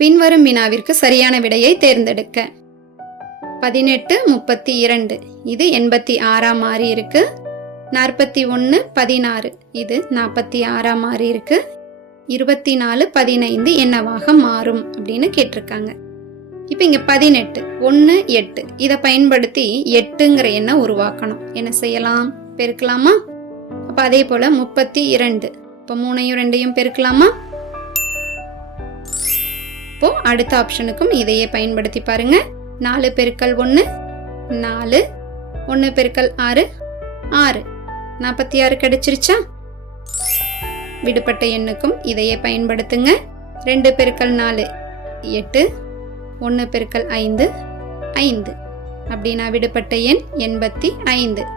பின்வரும் வினாவிற்கு சரியான விடையை தேர்ந்தெடுக்க. 18 32 இது 86 மாறி இருக்கு. 41 16 இது 46 மாறி இருக்கு. 24 15 என்னவாக மாறும் அப்படின்னு கேட்டிருக்காங்க. இப்போ இங்க 18 1 8 இதை பயன்படுத்தி 8ங்கிற எண்ணை உருவாக்கணும். என்ன செய்யலாம்? பெருக்கலாமா? அப்ப அதே போல 32 இப்போ 3யும் 2யும் பெருக்கலாமா? இப்போ அடுத்த ஆப்ஷனுக்கும் இதையே பயன்படுத்தி பாருங்க. 4 பெருக்கல் 1 4, 1 பெருக்கல் 6 6, 46 கிடைச்சிருச்சா? விடுபட்ட எண்ணுக்கும் இதையே பயன்படுத்துங்க. 2 பெருக்கல் 4 8, 1 பெருக்கல் 5 5, அப்படின்னா விடுபட்ட எண் 85.